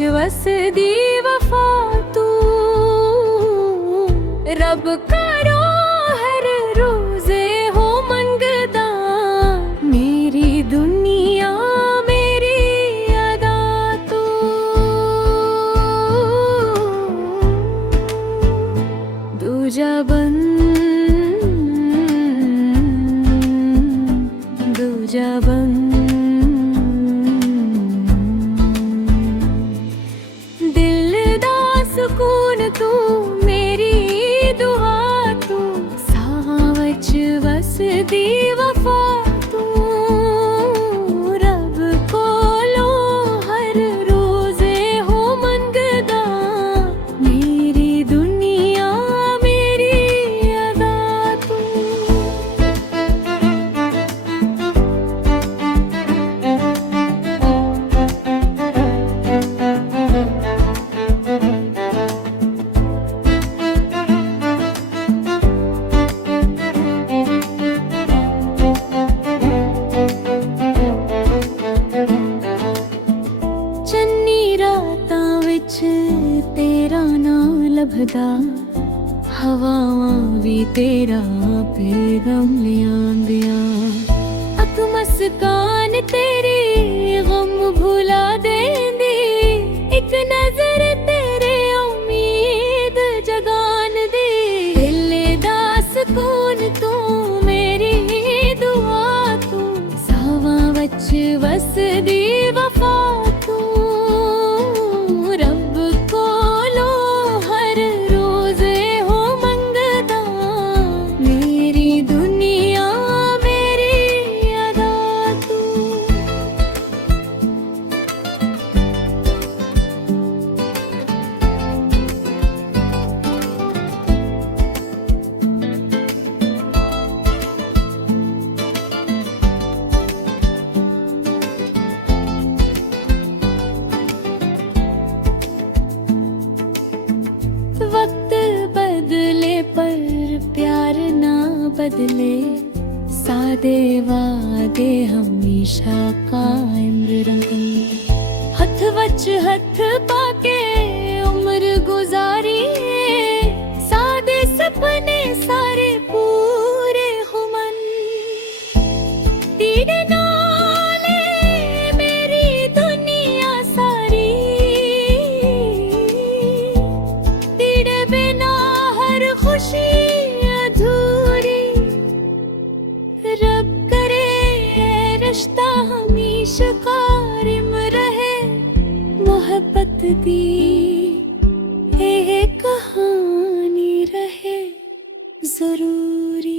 वसदी वफा तू रब करो हर रोजे हो मंगदा मेरी दुनिया मेरी अदा तू दूजा बन दूजा बन सुकून तू मेरी दुआ तू सावच वसदी वफा तू रब कोलो हर रोजे हो मंगदा मेरी दुनिया मेरी अदा तू तेरा ना लभदा हवावां भी तेरा पैगम लियांदियां अक मस्कान तेरी गम भुला देंदी एक नजर तेरे उम्मीद जगान दी दिल दा सुकून तू मेरी दुआ तू सावां वच वसदी वफा वक्त बदले पर प्यार ना बदले सादे वादे हमेशा कायम रहे हथ वच हथ पाके उम्र गुजारी सादे सपने सारे पूरे हो मन तेरे नाले मेरी दुनिया सारी खुशी अधूरी रब करे रिश्ता हमेशा कायम रहे मोहब्बत दी ये कहानी रहे जरूरी।